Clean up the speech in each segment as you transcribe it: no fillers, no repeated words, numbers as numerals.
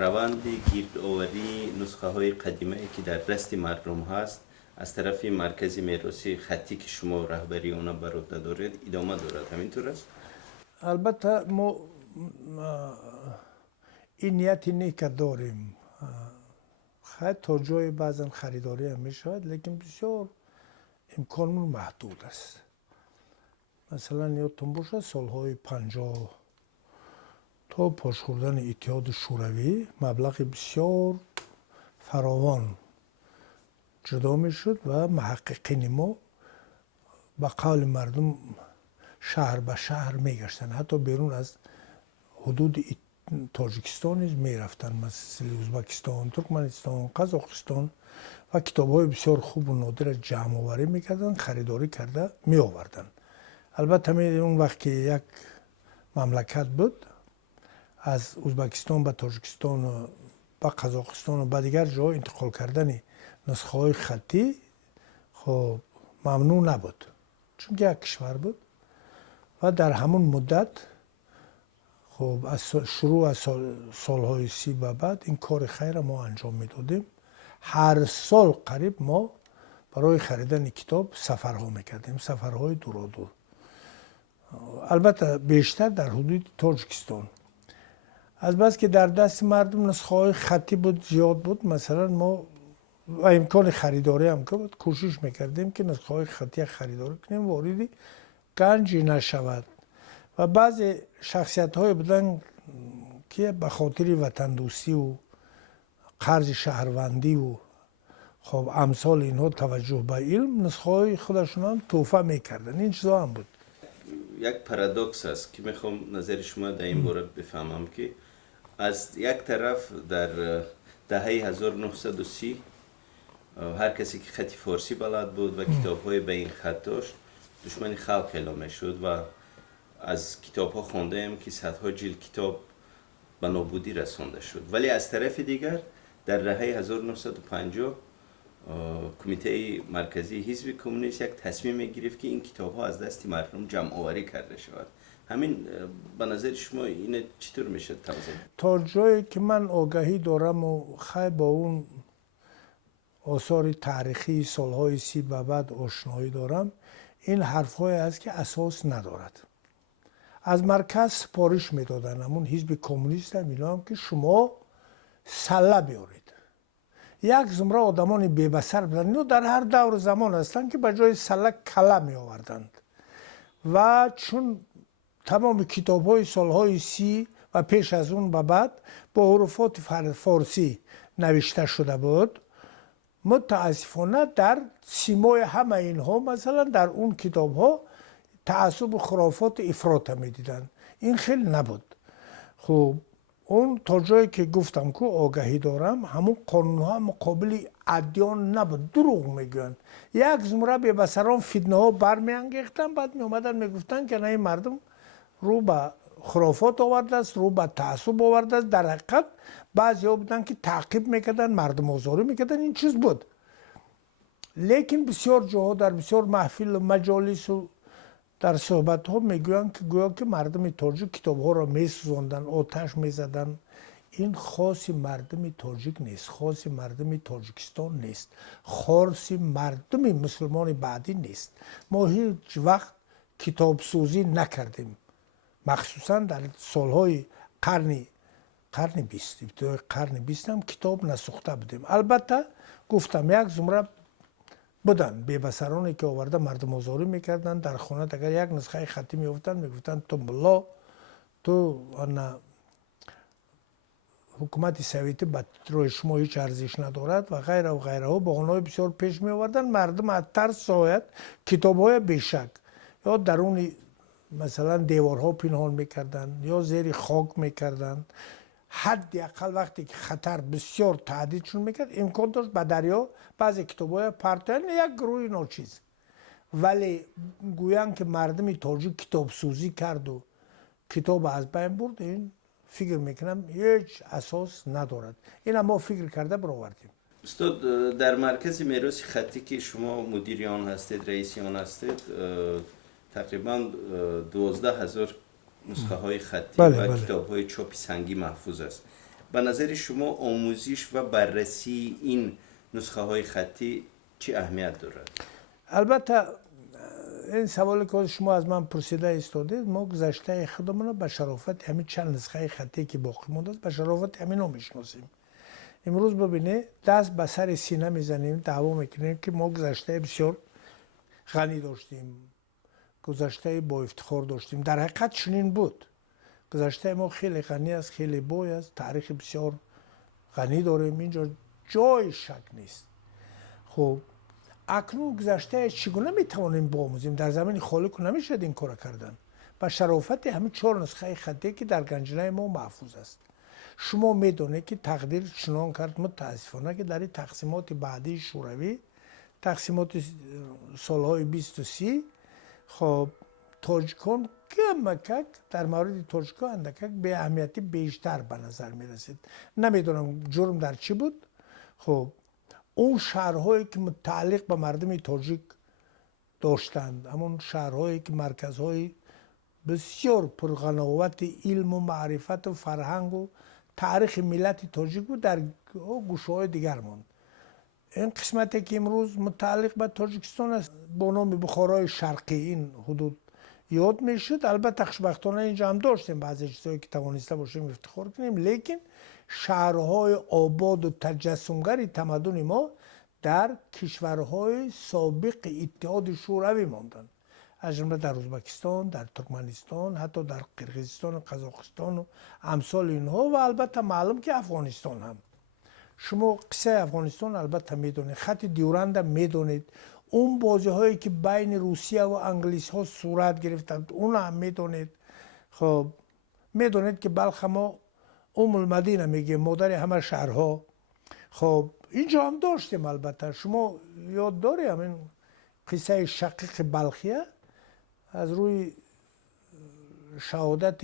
روند گردآوری نسخه های قدیمه که در دست مردم هست از طرف مرکز میراثی خطی که شما رهبری اونا بر عهده دارید ادامه دارد، همینطور است؟ البته ما این نیتی نه که داریم، خیلی تا جای بعضا خریداری هم می شود، لیکن بسیار امکانمون محدود است. مثلا یادتون باشه سالهای 50 تا پاش خوردن اتحاد شوروی مبلغ بسیار فراوان جدا می شد و محققین ما به قول مردم شهر به شهر می گشتن، حتی بیرون از حدود تاجیکستان نیز می رفتن، مثل ازبکستان، ترکمنستان، قزاقستان و کتاب های بسیار خوب و نادر جمع آوری می کردن، خریداری کرده می آوردن. البته اون وقت که یک مملکت بود از ازبکستان به تاجیکستان و به قزاقستان و به دیگر جاها انتقال کردن نسخه های خطی خب ممنوع نبود، چون یک کشور بود و در همون مدت خب از شروع از سالهای 30 به بعد این کار خیر ما انجام میدادیم. هر سال قریب ما برای خریدن کتاب سفرها میکردیم، سفرهای دور و دور، البته بیشتر در حدود تاجیکستان. از بس که در دست مردم نسخه های خطی بود، زیاد بود، مثلا ما و امکان خریداری هم که بود کوشش میکردیم که نسخه های خطی خریداری کنیم واردی گنجی نشود. و بعضی شخصیت های بودن که به خاطر وطن دوستی و قرض شهروندی و خب امثال اینها توجه به علم نسخه های خودشون هم توفه میکردن. این چیزا هم بود. یک پارادوکس است که میخوام نظر شما در این باره بفهمم که از یک طرف در دهه 1930 هر کسی که خط فارسی بلد بود و کتاب های به این خط داشت دشمن خلق اعلام شد و از کتاب ها خونده ایم که صدها جلد کتاب به نابودی رسانده شد. ولی از طرف دیگر در دهه 1950 کمیته مرکزی حزب کمونیست یک تصمیم گرفت که این کتاب ها از دست مردم جمع آوری کرده شود. همین به نظر شما این چطور میشه توضیح؟ تا جایی که من آگاهی دارم و خیلی با اون آثار تاریخی سالهای 30 به بعد آشنایی دارم، این حرف‌های است که اساس ندارد. از مرکز سپارش میدادن همون حزب کمونیست هم که شما سله بیارید. یک زمره آدمان بی‌بصر بودن، اینو در هر دور زمان هستن که به جای سله کله می آوردند و چون تمام کتاب های سالهای 30 و پیش از اون به بعد با حروفات فارسی نوشته شده بود، متاسفانه در سیمای همه اینها مثلا در اون کتاب ها تعصب و خرافات افراط می دیدن. این خیلی نبود. خب اون تا جایی که گفتم که آگاهی دارم همون قانون ها مقابل ادیان نبود، دروغ میگن. یک زمره بی‌بصران فتنه ها برمی انگیختن، بعد می اومدن میگفتن که نه این مردم رو به خرافات آورده است، رو به تعصب آورده است. در حقیقت بعضی ها بودن که تعقیب میکردن، مردم آزاری میکردن، این چیز بود. لیکن بسیار جاها در بسیار محفل و مجالس و در صحبت ها میگویند که گویا که مردم تاجیک کتاب ها را میسوزاندن، آتش میزدن. این خاص مردم تاجیک نیست، خاص مردم تاجیکستان نیست، خاص مردم مسلمان بعدی نیست. ما هیچ وقت کتاب سوزی نکردیم، مخصوصا در سالهای قرن 20 ابتدای قرن 20 هم کتاب نسوخته بودیم. البته گفتم یک زمره بودن بی‌بصرانی که آورده مردم آزاری میکردن، در خانه اگر یک نسخه خطی میافتن میگفتن تو ملا، تو حکومت سویتی به روی شما هیچ ارزش ندارد و غیره و غیره ها بهانه‌های بسیار پیش می آوردن. مردم از ترس شاید کتاب‌های بیشک یا درون مثلا دیوارها پنهان میکردن یا زیر خاک میکردن. حداقل وقتی که خطر بسیار تهدیدشون میکرد امکان داشت به دریا بعضی کتاب‌های پرتن، یک گروه ناچیز. ولی گویان که مردم تاجیک کتاب سوزی کرد و کتاب از بین برد، این فکر میکنم هیچ اساس ندارد. این ما فکر کرده برآوردیم. استاد، در مرکز میراث خطی که شما مدیر آن هستید، رئیس آن هستید، تقریبا 12,000 نسخه های خطی و کتاب های چاپی سنگی محفوظ است. به نظر شما آموزش و بررسی این نسخه های خطی چه اهمیت دارد؟ البته این سوالی که شما از من پرسیده ایستادید، ما گذشته خودمون رو به شرافت همین چند نسخه خطی که باقی مونده است به شرافت همین رو میشناسیم. امروز ببینید دست به سر سینه میزنیم، دعوا میکنیم که ما گذشته بسیار غنی داشتیم، گذشته با افتخار داشتیم. در حقیقت چنین بود. گذشته ما خیلی غنی است، خیلی بوی است، تاریخ بسیار غنی داریم، اینجا جای شک نیست. خب اکنون گذشته چگونه میتوانیم بآموزیم؟ در زمین خالی که نمیشد این کار کردن. با شرافت همین 4 نسخه خطی که در گنجینه ما محفوظ است. شما میدونید که تقدیر چنان کرد متاسفانه که در این تقسیمات بعدی شوروی، تقسیمات سالهای 20 و 30، خب تاجیکان کمک در مورد تاجیکان اندکک به اهمیتی بیشتر به نظر می رسید. نمیدونم جرم در چی بود. خب اون شهرهایی که متعلق به مردم تاجیک داشتند، همون شهرهایی که مرکزهای بسیار پرقناوت علم و معرفت و فرهنگ و تاریخ ملت تاجیک بود، در گوشه‌های دیگر ماند. این قسمتی که امروز متعلق به تاجیکستان است با نام بخارای شرقی این حدود یاد میشد. البته خوشبختانه اینجا هم داشتیم بعضی چیزایی که توانسته باشیم افتخار کنیم، لیکن شهرهای آباد و تجسمگر تمدن ما در کشورهای سابق اتحاد شوروی ماندند، از جمله در ازبکستان، در ترکمنستان، حتی در قرقیزستان و قزاقستان و امثال اینها، و البته معلوم که افغانستان هم. شما قصه افغانستان البته میدونید، خط دیورند میدونید، اون بازی هایی که بین روسیه و انگلیس ها صورت گرفتند اون هم میدونید. خب میدونید که بلخ ما المدینه میگه مادر همه شهرها. خب اینجا هم داشتیم. البته شما یاد داری همین قصه شقیق بلخیه از روی شهادت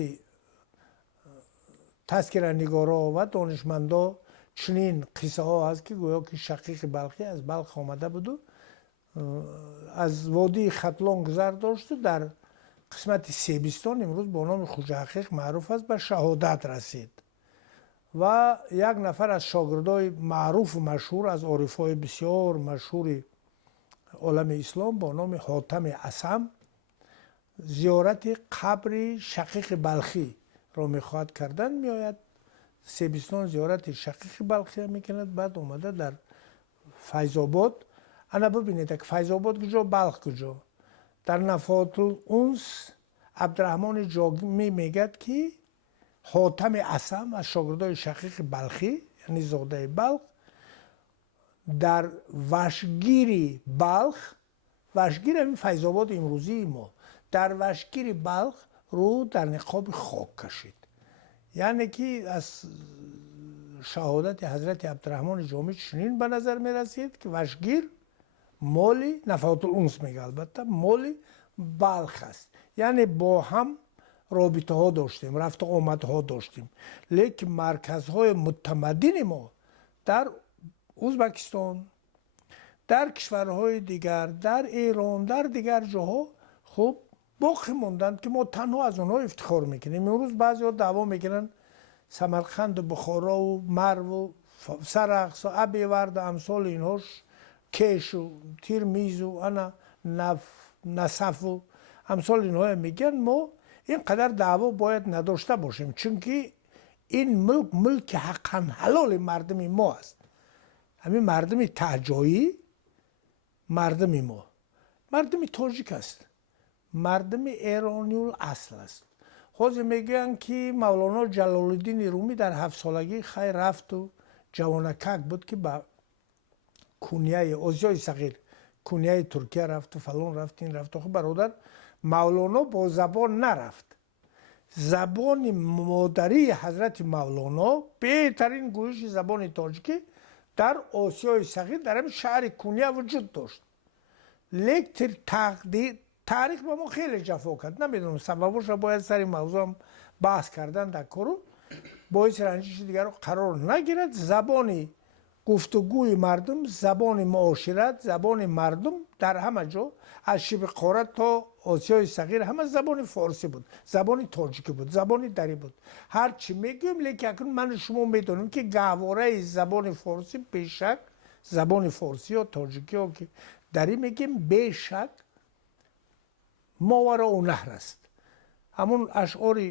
تذکره نگارا و دانشمندا چنین قصه ها هست که گویا که شقیق بلخی از بلخ آمده بود و از وادی ختلان گذر داشت و در قسمت سیبستان امروز با نام خوجا حقیق معروف است به شهادت رسید. و یک نفر از شاگردای معروف و مشهور از عارفای بسیار مشهور عالم اسلام با نام حاتم اصم زیارت قبر شقیق بلخی را میخواد کردن، میآید سیبستان زیارت شقیق بلخی میکند، بعد اومده در فیض آباد. انا ببینید که فیض آباد کجا، بلخ کجا. در نفحات الانس عبدالرحمن جامی میگد که حاتم اصم از شاگردای شقیق بلخی یعنی زاده بلخ در وشگیر بلخ، وشگیر همین فیض آباد امروزی ما، در وشگیر بلخ رو در نقاب خاک کشید. یعنی که از شهادت حضرت عبدالرحمن جامی چنین به نظر می رسید که وشگیر مالی نفحات الانس میگه، البته مالی بلخ است. یعنی با هم رابطه ها داشتیم، رفت و آمد ها داشتیم، لیکن مرکزهای متمدن ما در ازبکستان، در کشورهای دیگر، در ایران، در دیگر جاها خب باقی موندند که ما تنها از اونها افتخار میکنیم. امروز بعضی‌ها دعوا میکنن سمرقند و بخارا و مرو و سرخس و ابیورد و امثال اینهاش، کش و تیرمیز و انا نصف و امثال اینها میگن. ما اینقدر دعوا باید نداشته باشیم، چون که این ملک حقا حلال مردم ما است. همین مردم تهجایی، مردم ما، مردم تاجیک است، مردم ایرانی الاصل است. خوزی میگن که مولانا جلال الدین رومی در 7 سالگی خیر رفت و جوانکک بود که با کنیه آسیای صغیر کنیه ترکیه رفت و فلان رفت این رفت. خب برادر مولانا با زبان نرفت. زبان مادری حضرت مولانا بهترین گویش زبان تاجیکی در آسیای صغیر در همین شهر کنیه وجود داشت. لیکن تاریخ با ما خیلی جفا کرد. نمیدونم سببش را باید سر موضوع هم بحث کردن در کارو باعث رنجش دیگر رو قرار نگیرد. زبان گفتگوی مردم، زبان معاشرت، زبان مردم در همه جا از شبه قاره تا آسیای صغیر همه زبان فارسی بود، زبان تاجیکی بود، زبان دری بود. هر چی میگیم لیکن اکنون من شما میدونیم که گهواره زبان فارسی بیشک زبان فارسی و تاجیکی ها که دری میگیم بیشک ماورا و نهر است. همون اشعار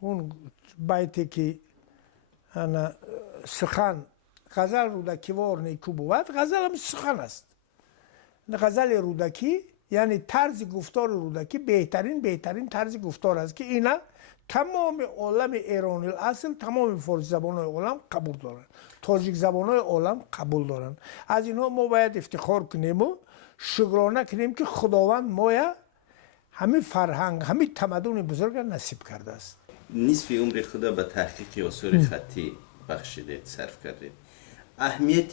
اون بیتی که سخن غزل رودکیوار نیکو بود، غزل هم سخن است. غزل رودکی یعنی طرز گفتار رودکی بهترین طرز گفتار است که اینا تمام عالم ایرانی اصل، تمام فارسی زبان های عالم قبول دارن، تاجیک زبان های عالم قبول دارن. از اینها ما باید افتخار کنیم و شکرانه کنیم که خداوند ما همین فرهنگ، همین تمدن بزرگ نصیب کرده است. نصف عمر خدا به تحقیق آثار خطی بخشیدید، صرف کردید. اهمیت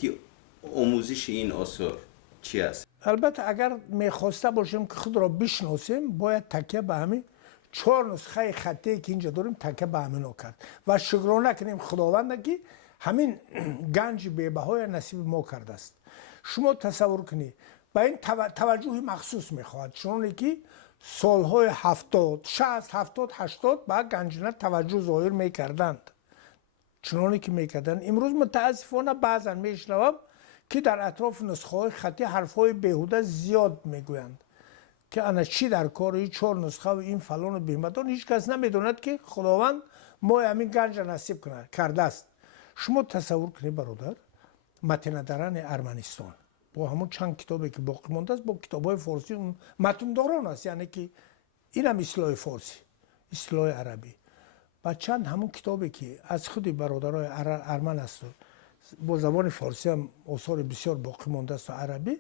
آموزش این آثار چی است؟ البته اگر میخواسته باشیم که خود را بشناسیم باید تکیه به همین 4 نسخه خطی که اینجا داریم تکیه به همین کرد و شکرانه کنیم خداوند که همین گنج بی‌بهای نصیب ما کرده است. شما تصور کنید با این توجه مخصوص میخواهد، چون که سالهای 70 60 70 80 با گنجینه توجه ظاهر میکردند، چنانی که میکردن. امروز متاسفانه بعضا میشنوم که در اطراف نسخه های خطی حرف های بیهوده زیاد میگویند که انا چی در کار این 4 نسخه و این فلان و بیمدان. هیچ کس نمیدوند که خداوند ما همین گنج نصیب کرده است. شما تصور کنید برادر، متن درن ارمنستان با همون چند کتابی که باقی مانده است با کتاب های فارسی اون متن داران است، یعنی که این هم اصطلاح فارسی، اصطلاح عربی و چند همون کتابی که از خود برادرای ارمن است با زبان فارسی هم آثار بسیار باقی مانده است و عربی،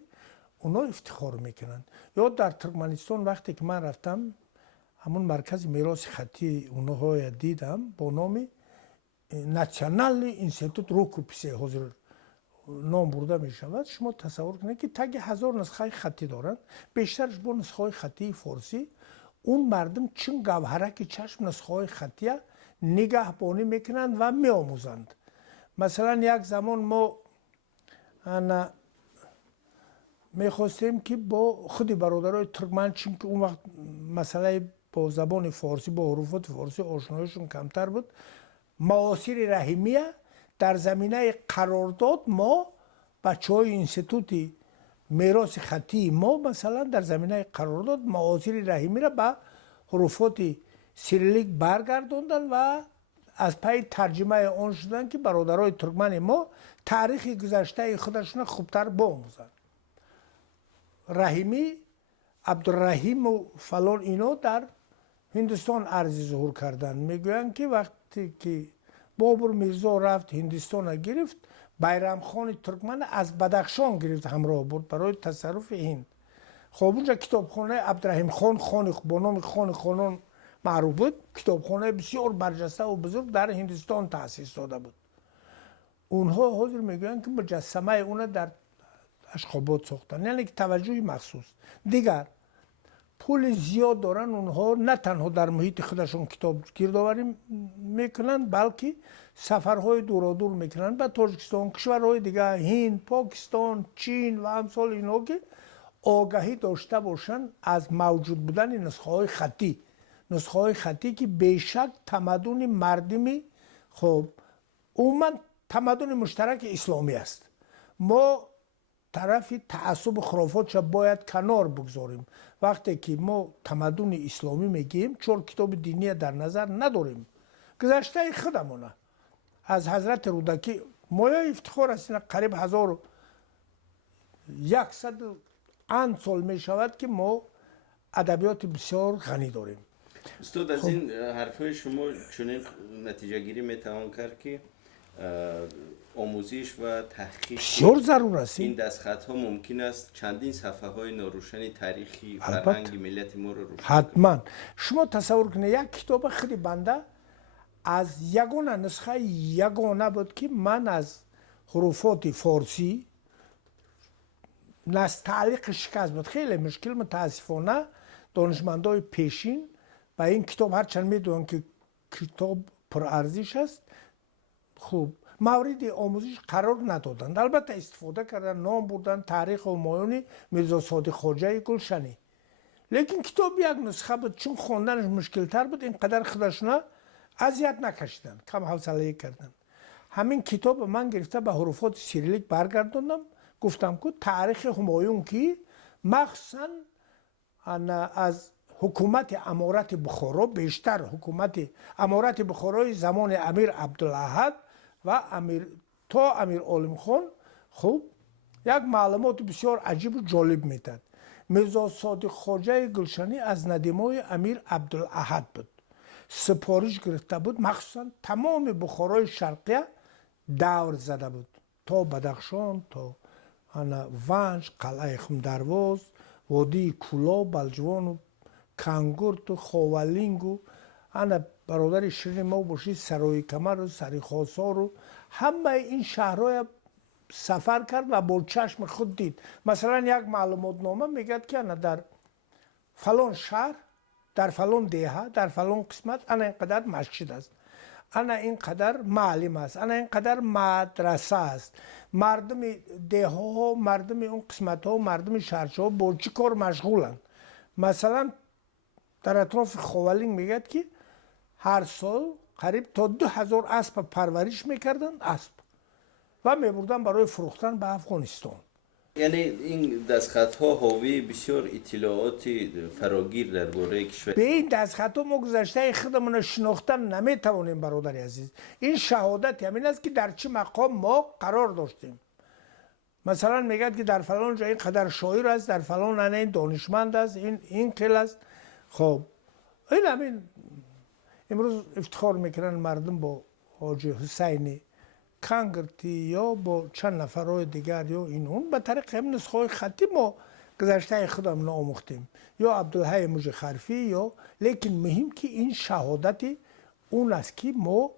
اونا افتخار میکنند. یا در ترکمنستان وقتی که من رفتم همون مرکز میراث خطی اونها دیدم با نام ناسیونال اینستیتوت روکوپیسی حاضر نام برده می شود. شما تصور کنید که تگ 1000 نسخه خطی دارند، بیشترش با نسخه خطی فارسی. اون مردم چون گوهرک چشم نسخه های خطی نگهبانی میکنند و میآموزند. مثلا یک زمان ما میخواستیم که با خود برادرای ترکمن، چون که اون وقت مسئله با زبان فارسی با حروفات فارسی آشنایشون کمتر بود، معاصر رحیمیه در زمینه قرارداد ما بچه های اینستیتوت میراث خطی ما مثلا در زمینه قرارداد معاصر رحیمی را به حروفات سیریلیک برگردوندن و از پای ترجمه آن شدن که برادرای ترکمن ما تاریخ گذشته خودشون خوبتر بیاموزند. رحیمی، عبدالرحیم و فلان اینا در هندوستان عرضی ظهور کردن. میگویند که وقتی که بابر میرزا رفت هندوستان گرفت، بیرم خان ترکمن از بدخشان گرفت همراه بود برای تصرف هند. خب اونجا کتابخانه عبدالرحیم خان با نام خانان معروف بود، کتابخانه بسیار برجسته و بزرگ در هندوستان تأسیس داده بود. اونها حاضر میگویند که مجسمه اون در اشخابات ساختن، یعنی که توجه مخصوص. دیگر پول زیاد دارن اونها، نه تنها در محیط خودشون کتاب گردآوری میکنن بلکه سفرهای دورادور میکنن به تاجیکستان، کشورهای دیگه، هند، پاکستان، چین و امثال اینا که آگاهی داشته باشن از موجود بودن نسخه های خطی که بیشک تمدن مردمی، خب عموما تمدن مشترک اسلامی است. ما طرف تعصب خرافات باید کنار بگذاریم. وقتی که ما تمدن اسلامی میگیم 4 کتاب دینی در نظر نداریم، گذشته خودمونه از حضرت رودکی ما افتخار است. قریب 1100 سال می شود که ما ادبیات بسیار غنی داریم. استاد از این حرفای شما چنین نتیجه گیری میتوان کرد که آموزش و تحقیق بسیار ضرور است. این دستخط ها ممکن است چندین صفحه های ناروشن تاریخی فرهنگ ملت ما رو روشن حتما. شما تصور کنید یک کتاب خیلی بنده از یگانه نسخه یگانه بود که من از حروفات فارسی تعلیق شکست بود. خیلی مشکل. متاسفانه دانشمندای پیشین و این کتاب هرچند میدونن که کتاب پر ارزش است، خوب مورد آموزش قرار ندادند. البته استفاده کردن، نام بردن تاریخ همایون میرزا صادق خواجه گلشنی، لیکن کتاب یک نسخه بود، چون خواندنش مشکل تر بود اینقدر خودشون اذیت نکشیدن، کم حوصله کردن. همین کتاب من گرفته به حروفات سیریلیک برگردوندم، گفتم که تاریخ همایون که مخصوصا از حکومت امارت بخارا، بیشتر حکومت امارت بخارای زمان امیر عبدالاحد و تا امیر عالم خان، خوب یک معلومات بسیار عجیب و جالب میداد. میرزا صادق خواجه گلشنی از ندیمای امیر عبدالاحد بود، سپارش گرفته بود، مخصوصا تمام بخارای شرقیه دور زده بود، تا بدخشان، تا ونج، قلعه خمدرواز، وادی کولا، بلجوان و کنگورت و خاولینگ و برادر شیرین ما باشید سرای کمر و سری خاصار و همه این شهرهای سفر کرد و با چشم خود دید. مثلا یک معلومات نامه میگه که در فلان شهر، در فلان دهه، در فلان قسمت انا اینقدر مسجد است، انا اینقدر معلم است، انا اینقدر مدرسه است، مردم دهه ها، مردم اون قسمت ها، مردم شهرها با چی کار مشغولند. مثلا در اطراف خوالینگ میگه که هر سال قریب تا 2000 اسب پرورش میکردن، اسب و میبردن برای فروختن به افغانستان. یعنی این دستخط ها حاوی بسیار اطلاعات فراگیر درباره کشور. به این دستخط ها ما گذشته خودمون شناختن نمیتوانیم برادر عزیز. این شهادت همین است که در چه مقام ما قرار داشتیم. مثلا میگه که در فلان جا این قدر شاعر است، در فلان این دانشمند است، این کل است. خب این همین امروز افتخار میکنن مردم با حاجی حسین کنگرتی یا با چند نفرهای دیگر یا این اون به طریق همین نسخه خطی ما گذشته خودمون آموختیم، یا عبدالحی موج خرفی، یا لیکن مهم که این شهادت اون است که ما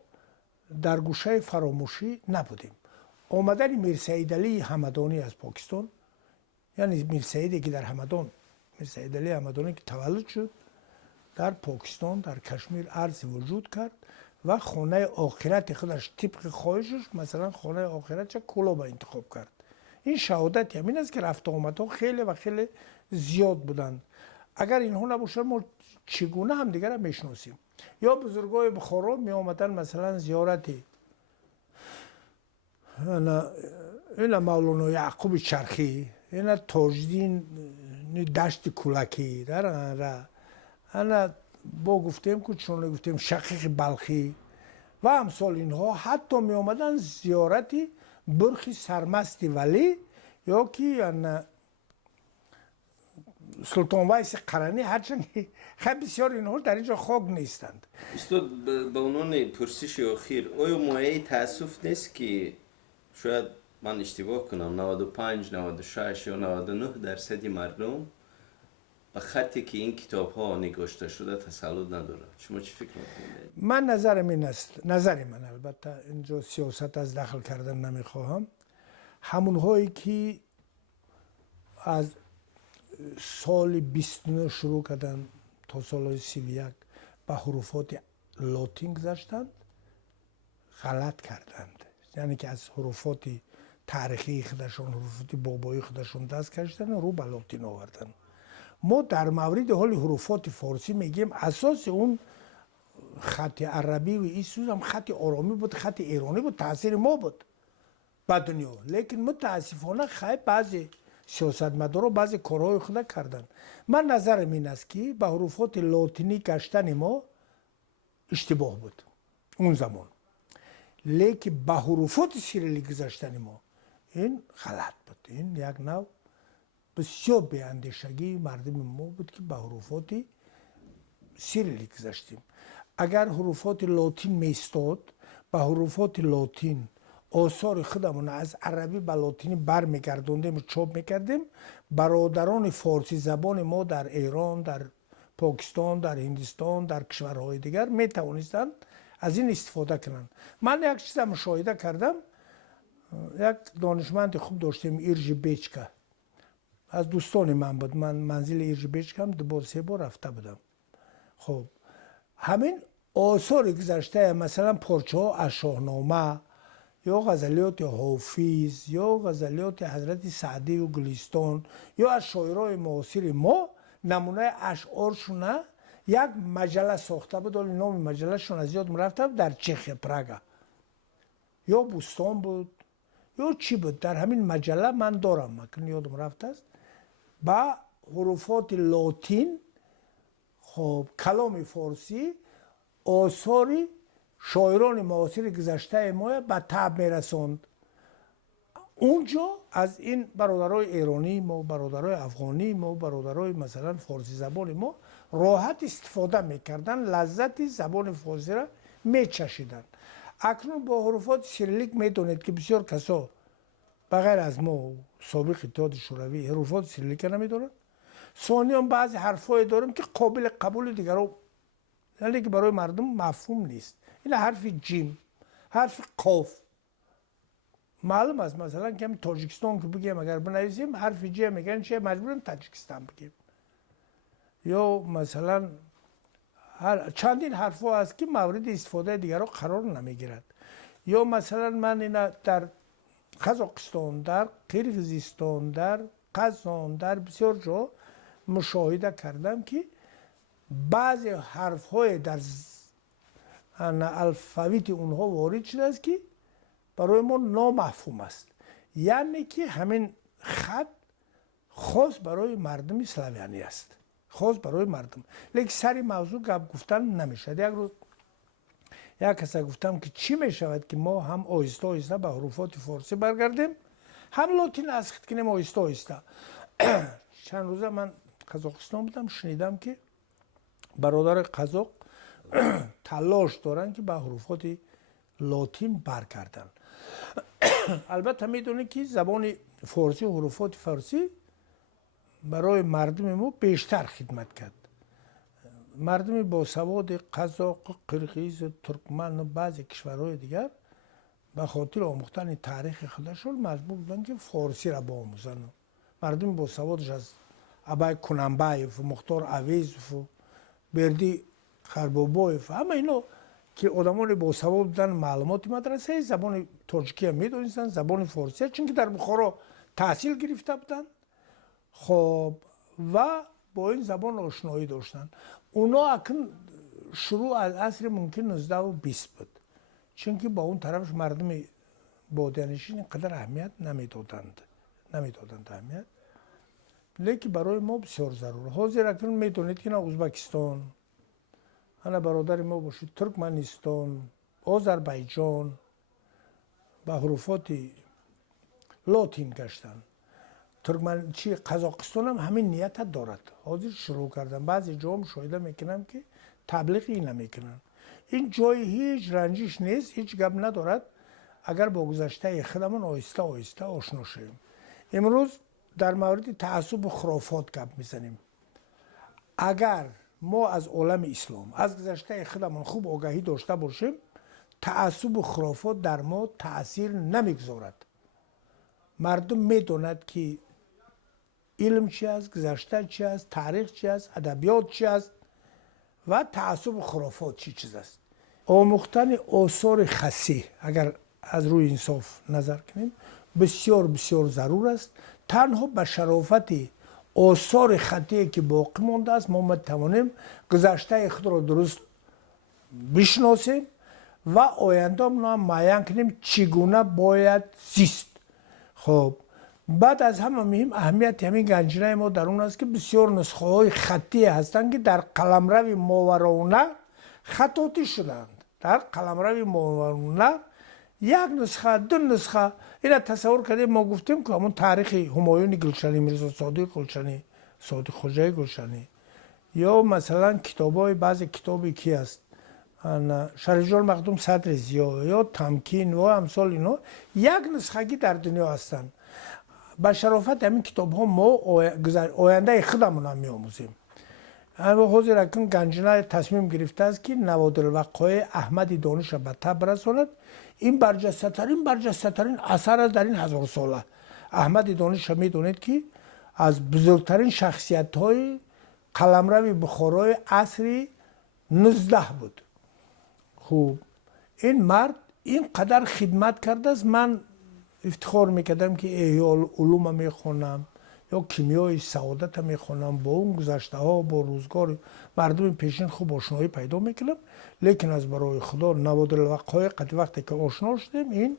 در گوشه فراموشی نبودیم. آمدن میر سعید علی همدانی از پاکستان، یعنی میر سعیدی که در همدان، میر سعید علی همدانی که تولد شد در پاکستان، در کشمیر عرض وجود کرد و خانه آخرت خودش طبق خواهشش مثلا خانه آخرتش کلابه انتخاب کرد. این شهادت همین است که رفت آمدها خیلی و خیلی زیاد بودند. اگر اینها نباشه ما چگونه هم دیگر میشناسیم. یا بزرگای بخارا می آمدن مثلا زیارتی این مولانا یعقوب چرخی، این تاجدین دشت کولکی انا با گفتیم که چون گفتیم شقیق بلخی و امثال اینها، حتی می آمدن زیارتی برخی سرمست ولی یا که سلطان ویس قرنی، هرچند خیلی بسیار اینها در اینجا خواب نیستند. استاد به عنوان پرسش اخیر، آیا مایه تاسف نیست که شاید من اشتباه کنم 95 96 یا 99% مردم به خطی که این کتاب ها نگاشته شده تسلط نداره؟ شما چی فکر میکنید؟ من نظرم این است، نظر من، البته اینجا سیاست از دخل کردن نمیخواهم، همون هایی که از سال 29 شروع کردن تا سال 31 به حروفات لاتین گذاشتند غلط کردند. یعنی که از حروفات تاریخی خودشون، حروفات بابایی خودشون دست کشیدن رو به لاتین آوردن. ما در مورد حال حروفات فارسی میگیم اساس اون خط عربی و ایسوس هم خط آرامی بود، خط ایرانی بود، تاثیر ما بود به دنیا. لیکن متاسفانه خیلی بعضی سیاستمدارا بعضی کارهای خود کردن. من نظرم این است که به حروفات لاتینی گشتن ما اشتباه بود اون زمان، لیکن به حروفات سیریلیک گذاشتن ما این غلط بود. این یک نوع بسیار به اندیشگی مردم ما بود که به حروفات سیریلیک گذاشتیم. اگر حروفات لاتین میستاد، به حروفات لاتین آثار خودمون از عربی به لاتینی بر میگردوندیم و چاپ میکردیم، برادران فارسی زبان ما در ایران، در پاکستان، در هندوستان، در کشورهای دیگر میتوانستند از این استفاده کنند. من یک چیز مشاهده کردم، یک دانشمند خوب داشتیم ایرج بیچکه، از دوستان من بود. من منزل ایرج بیچکه هم 2-3 بار رفته بودم. خب همین آثار گذشته مثلا پارچه ها از شاهنامه یا غزلیات حافظ یا غزلیات حضرت سعدی و گلیستان یا از شاعرای معاصر ما نمونه اشعارشون یک مجله ساخته بود، نام مجله شون از یاد رفتم، در چخ پراگا یا بوستان بود یا چی بود، در همین مجله من دارم، مکن یادم رفته است، با حروفات لاتین خب کلام فارسی آثاری شاعران معاصر گذشته ما به طبع میرساند. اونجا از این برادرای ایرانی ما، برادرای افغانی ما، برادرای مثلا فارسی زبان ما راحت استفاده میکردن، لذت زبان فارسی را میچشیدن. اکنون با حروفات سیریلیک میدونید که بسیار کسا بغیر از ما سابق اتحاد شوروی حروفات سیریلیک نمیدونن. ثانیاً بعضی حرفای داریم که قابل قبول دیگران، یعنی که برای مردم مفهوم نیست. این حرف جیم، حرف قاف معلوم است، مثلا که تاجیکستان که بگیم اگر بنویسیم حرف جی میگن چه، مجبوریم تاجیکستان بگیم. یا مثلا چندین حرف ها هست که مورد استفاده دیگران قرار نمیگیرد. یا مثلا من اینا در قزاقستان، در قرقیزستان، در قزان، در بسیار جا مشاهده کردم که بعضی حرف های در الفابیت اونها وارد شده است که برای ما نامفهوم است، یعنی که همین خط خاص برای مردم اسلاویانی است، خاص برای مردم. لیکن سری موضوع گپ گفتن نمیشه. یک روز یک کسی گفتم که چی میشود که ما هم آهسته آهسته به حروفات فارسی برگردیم، هم لاتین اسخ کنیم آهسته آهسته. چند روزه من قزاقستان بودم، شنیدم که برادر قزاق تلاش دارن که به حروفات لاتین برگردن. البته میدونید که زبان فارسی و حروفات فارسی برای مردم ما بیشتر خدمت کرد. مردم با سواد قزاق، قرقیز، ترکمن و بعضی کشورهای دیگر به خاطر آموختن تاریخ خودشون مجبور بودن که فارسی را بیاموزن. مردم با سوادش از ابای کننبایف و مختار عویزف و بردی خربابایف، همه اینا که آدمان با سواد بودن، معلومات مدرسه، زبان تاجیکی هم میدونستن، زبان فارسی، چون که در بخارا تحصیل گرفته بودن خب و با این زبان آشنایی داشتن. اونا اکنون شروع از عصر ممکن 19 و 20 بود، چون که با اون طرفش مردم بادیانشین اینقدر اهمیت نمیدادند اهمیت، لیکن برای ما بسیار ضروره. حاضر اکنون میدونید که ازبکستان، انا برادر ما باشید، ترکمنستان، آذربایجان به حروفات لاتین گشتن. قزاقستان هم همین نیت دارد، حاضر شروع کردن. بعضی جا مشاهده میکنم که تبلیغی نمیکنن. این جای هیچ رنجش نیست، هیچ گپ ندارد اگر با گذشته خودمون آهسته آهسته آشنا شویم. امروز در مورد تعصب و خرافات گپ میزنیم. اگر ما از عالم اسلام، از گذشته خودمون خوب آگاهی داشته باشیم، تعصب و خرافات در ما تأثیر نمیگذارد. مردم میدوند که علم چی است، گذشته چی است، تاریخ چی است، ادبیات چی است و تعصب و خرافات چی چیز است. آموختن آثار خصیح اگر از روی انصاف نظر کنیم بسیار بسیار ضرور است. تنها به شرافت آثار خطی که باقی مانده است ما میتوانیم گذشته خود را درست بشناسیم و آینده هم معین کنیم چگونه باید زیست. خب بعد از همه مهم اهمیت همین گنجینه ما در اون است که بسیار نسخه های خطی هستند که در قلمرو ماورانه خطاطی شدند. در قلمرو ماورانه یک نسخه، دو نسخه، اینا تصور کردیم. ما گفتیم که همون تاریخ همایون گلشنی، میرزا صادق گلشنی، صادق خوجه گلشنی، یا مثلا کتابای بعضی کتابی کی است، شریجال مخدوم صدر ضیا یا تمکین و امثال اینا، یک نسخگی در دنیا هستند. به شرافت همین کتاب ها ما آینده خودمون هم میآموزیم. اما حاضر اکنون گنجینه تصمیم گرفته است که نوادالوقایع احمد دانش را به تب رساند. این برجسته ترین اثر است در این 1000 ساله. احمد دانش را میدونید که از بزرگترین شخصیت های قلمرو بخارای عصر 19 بود. خوب این مرد این قدر خدمت کرده است. من افتخار میکردم که احیاء علوم میخونم یا کیمیای سعادت میخونم، با اون گذشته ها با روزگار مردم پیشین خوب آشنایی پیدا میکنم. لیکن از برای خدا نوادر الحقایق وقتی که آشنا شدیم این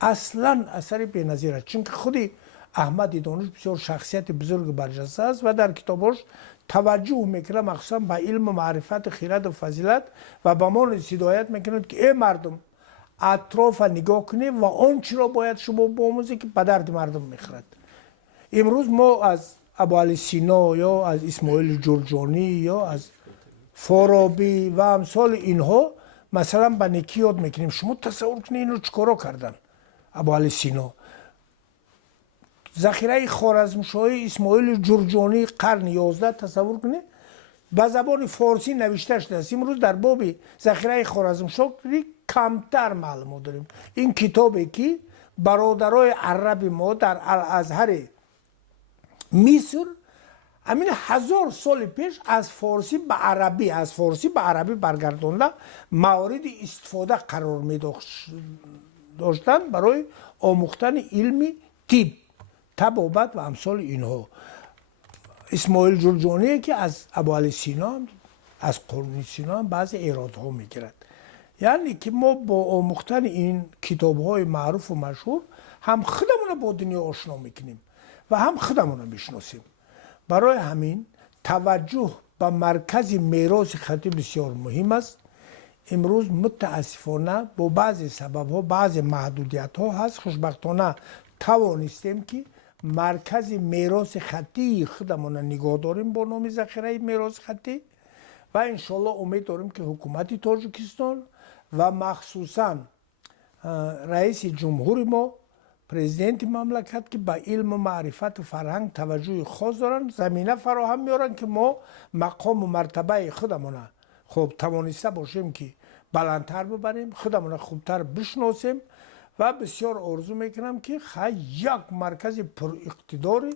اصلا اثر بی‌نظیر است، چون که خودی احمد دانش بسیار شخصیت بزرگ برجسته است و در کتابش توجه میکنه مخصوصا به علم و معرفت، خیرت و فضیلت و به ما هدایت میکند که ای مردم اطراف نگاه کنید و آنچه را باید شما بآموزید که به درد مردم میخورد. امروز ما از ابوعلی سینا یا از اسماعیل جرجانی یا از فارابی و امثال اینها مثلا به نیکی یاد میکنیم. شما تصور کنید اینو چیکارا کردن ابوعلی سینا. ذخیره خوارزمشاهی اسماعیل جرجانی قرن 11 تصور کنید به زبان فارسی نوشته شده است. امروز در باب ذخیره خوارزمشاهی کمتر معلومات داریم. این کتابی که برادرای عرب ما در الازهر مصر همین 1000 سال پیش از فارسی به عربی برگردانده موارد استفاده قرار می داشتن برای آموختن علمی طبابت و امثال اینها. اسماعیل جرجانی که از ابوعلی سینا از قرون سینا بعضی ایرادها میگیرد. یعنی که ما با آموختن این کتاب‌های معروف و مشهور هم خودمون با دنیا آشنا میکنیم و هم خودمون رو میشناسیم. برای همین توجه به مرکز میراث خطی بسیار مهم است. امروز متاسفانه با بعضی سبب‌ها بعضی محدودیت‌ها هست، خوشبختانه توانستیم که مرکز میراث خطی خودمون نگاه داریم با نام ذخیره میراث خطی و انشالله امید داریم که حکومت تاجیکستان و مخصوصا رئیس جمهور ما پرزیدنت مملکت که به علم و معرفت و فرهنگ توجه خاص دارن زمینه فراهم میارن که ما مقام و مرتبه خودمون خوب توانسته باشیم که بلندتر ببریم، خودمون خوبتر بشناسیم و بسیار آرزو میکنم که یک مرکز پر اقتدار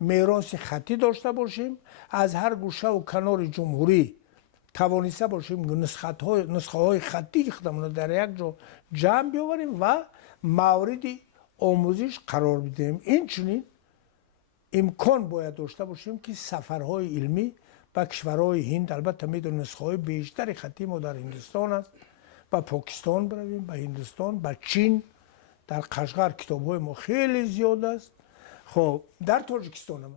میراث خطی داشته باشیم. از هر گوشه و کنار جمهوری توانسته باشیم نسخه های خطی خودمون در یک جا جمع بیاوریم و مورد آموزش قرار بدیم. این چنین امکان باید داشته باشیم که سفرهای علمی به کشورهای هند، البته میدونید نسخه های بیشتر خطی ما در هندوستان است، به پاکستان برویم، به هندوستان، به چین، در قشقر کتاب های ما خیلی زیاد است. خب در تاجیکستان هم